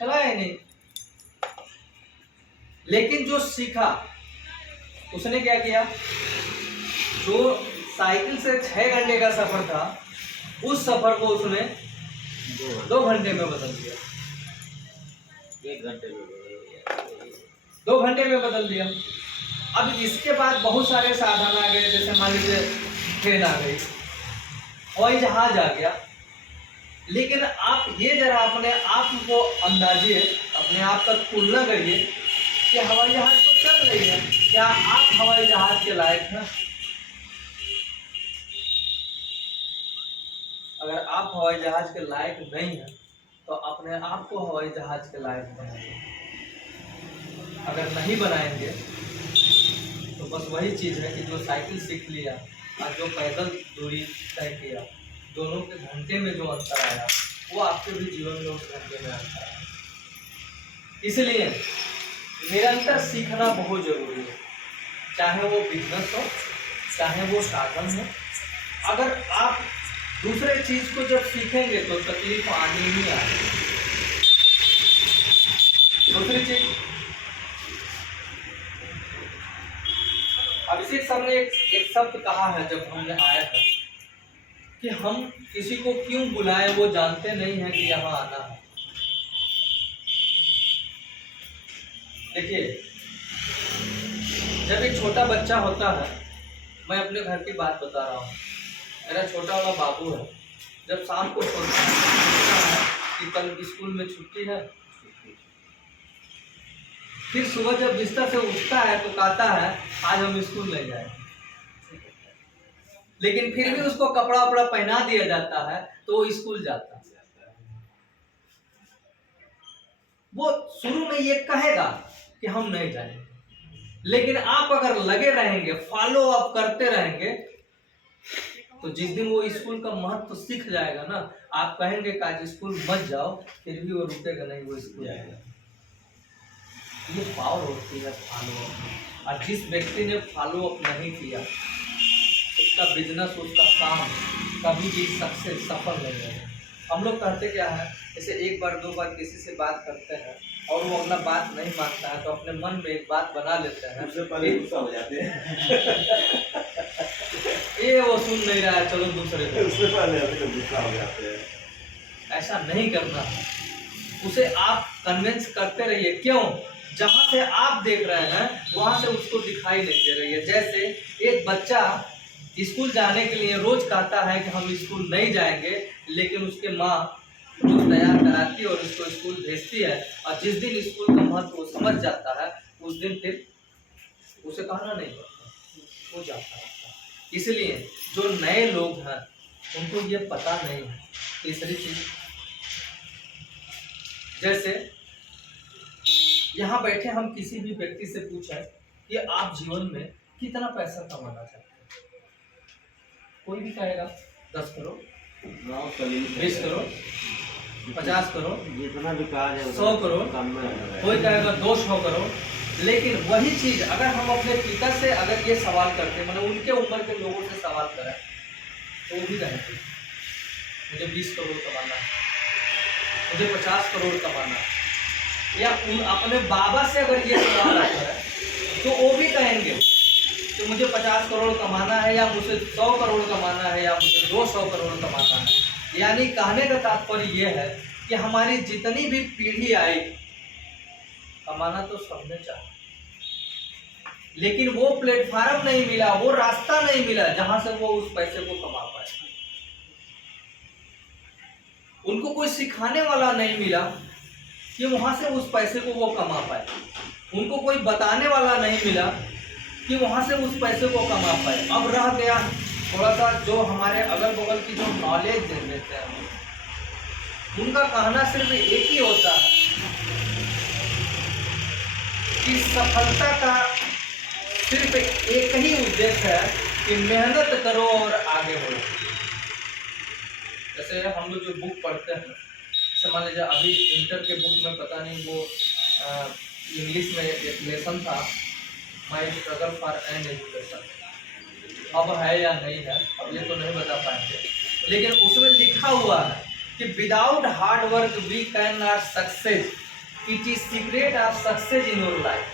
चलाया नहीं। लेकिन जो सीखा उसने क्या किया, जो साइकिल से 6 घंटे का सफर था उस सफर को उसने 2 घंटे में बदल दिया। 1 घंटे में 2 घंटे में बदल दिया। अब इसके बाद बहुत सारे साधन आ गए, जैसे मान लीजिए ट्रेन आ गई, हवाई जहाज आ गया। लेकिन आप ये जरा अपने आप को अंदाजिए, अपने आप का तुलना करिए कि हवाई जहाज तो चल रही है, क्या आप हवाई जहाज के लायक हैं? अगर आप हवाई जहाज के लायक नहीं हैं तो अपने आप को हवाई जहाज के लायक बनाइए। अगर नहीं बनाएंगे तो बस वही चीज़ है कि जो साइकिल सीख लिया और जो पैदल दूरी तय किया, दोनों के घंटे में जो अंतर आया वो आपके भी जीवन में उस घंटे में अंतर आया। इसलिए निरंतर सीखना बहुत जरूरी है, चाहे वो बिजनेस हो, चाहे वो साधन हो। अगर आप दूसरे चीज को जब सीखेंगे तो तकलीफ आनी ही आएगी। दूसरी चीज, अभिषेक सर ने एक शब्द कहा है जब हमने आया था कि हम किसी को क्यों बुलाएं, वो जानते नहीं है कि यहाँ आना है। देखिए, जब एक छोटा बच्चा होता है, मैं अपने घर की बात बता रहा हूँ, मेरा छोटा वाला बाबू है, जब शाम को सोचता है कि कल स्कूल में छुट्टी है, फिर सुबह जब बिस्तर से उठता है तो कहता है आज हम स्कूल नहीं जाएंगे। लेकिन फिर भी उसको कपड़ा वपड़ा पहना दिया जाता है तो वो स्कूल जाता है। वो शुरू में ये कहेगा कि हम नहीं जाएंगे, लेकिन आप अगर लगे रहेंगे, फॉलो अप करते रहेंगे, तो जिस दिन वो स्कूल का महत्व सीख जाएगा ना, आप कहेंगे कि आज स्कूल मत जाओ, फिर भी वो रुकेगा नहीं, वो स्कूल जाएगा। ये पावर होती है फॉलो अप। और जिस व्यक्ति ने फॉलो अप नहीं किया उसका बिजनेस, उसका काम कभी भी सक्सेस सफल नहीं है। हम लोग कहते क्या है, जैसे एक बार दो बार किसी से बात करते हैं और वो अपना बात नहीं मानता है तो अपने मन में एक बात बना लेते हैं, उससे पहले गुस्सा हो जाते हैं। ये वो सुन नहीं रहा है, चलो दूसरे को, उससे पहले गुस्सा हो जाते हैं। ऐसा नहीं करना है। उसे आप कन्विंस करते रहिए। क्यों? जहां से आप देख रहे हैं वहां से उसको दिखाई नहीं दे रही है। जैसे एक बच्चा स्कूल जाने के लिए रोज कहता है कि हम स्कूल नहीं जाएंगे, लेकिन उसके माँ रोज तैयार कराती है और उसको स्कूल भेजती है, और जिस दिन स्कूल का महत्व वो समझ जाता है उस दिन फिर उसे कहना नहीं पड़ता, वो जाता है। इसलिए जो नए लोग हैं उनको ये पता नहीं है। तीसरी चीज, जैसे यहाँ बैठे हम किसी भी व्यक्ति से पूछें कि आप जीवन में कितना पैसा कमाना चाहते हैं, कोई भी कहेगा 10 करोड़, 20 करोड़, 50 करोड़, जितना भी कहा जाए 100 करोड़, कोई कहेगा 200 करोड़। लेकिन वही चीज अगर हम अपने पिता से अगर ये सवाल करते, मतलब उनके उम्र के लोगों से सवाल करें, तो वो भी कहेंगे मुझे 20 करोड़ कमाना है, मुझे 50 करोड़ कमाना है। या उन अपने बाबा से अगर ये सवाल आता है तो वो भी कहेंगे कि मुझे 50 करोड़ कमाना है, या मुझे 100 करोड़ कमाना है, या मुझे 200 करोड़ कमाना है। यानी कहने का तात्पर्य ये है कि हमारी जितनी भी पीढ़ी आई, कमाना तो सबने चाहा, लेकिन वो प्लेटफार्म नहीं मिला, वो रास्ता नहीं मिला जहां से वो उस पैसे को कमा पाए। उनको कोई सिखाने वाला नहीं मिला कि वहां से उस पैसे को वो कमा पाए। उनको कोई बताने वाला नहीं मिला कि वहां से उस पैसे को कमा पाए। अब रह गया थोड़ा सा जो हमारे अगल बगल की जो नॉलेज दे देते हैं, उनका कहना सिर्फ एक ही होता है कि सफलता का सिर्फ एक ही उद्देश्य है कि मेहनत करो और आगे बढ़ो। जैसे हम लोग जो बुक पढ़ते हैं, जैसे मान लीजिए अभी इंटर के बुक में पता नहीं वो इंग्लिश में एक लेसन था, माई स्ट्रगल फॉर एन एजुकेशन, अब है या नहीं है अब ये तो नहीं बता पाएंगे, लेकिन उसमें लिखा हुआ है कि without hard work we can not success it is secret of success in your life.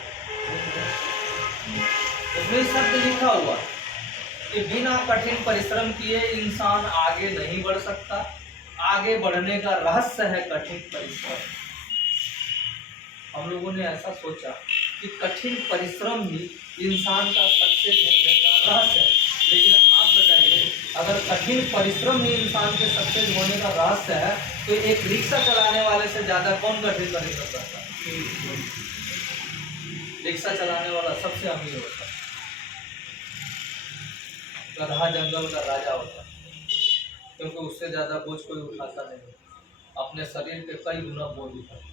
उसमें शब्द लिखा हुआ कि बिना कठिन परिश्रम किए इंसान आगे नहीं बढ़ सकता। आगे बढ़ने का रहस्य है कठिन परिश्रम। हम लोगों ने ऐसा सोचा कि कठिन परिश्रम ही इंसान का सक्सेस होने का रहस्य है, लेकिन आप बताइए अगर कठिन परिश्रम ही इंसान के सक्सेस होने का रहस्य है तो एक रिक्शा चलाने वाले से ज्यादा कौन कठिन परिश्रम करता है? रिक्शा चलाने वाला सबसे अमीर होता है, गधा जंगल का राजा होता है, क्योंकि उससे ज्यादा बोझ कोई उठाता नहीं, अपने शरीर के कई गुना बोझ उठाता।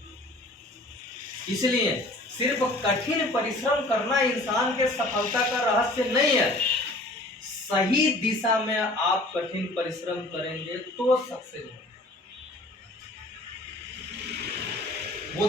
इसलिए सिर्फ कठिन परिश्रम करना इंसान के सफलता का रहस्य नहीं है। सही दिशा में आप कठिन परिश्रम करेंगे तो सक्सेस होगा। वो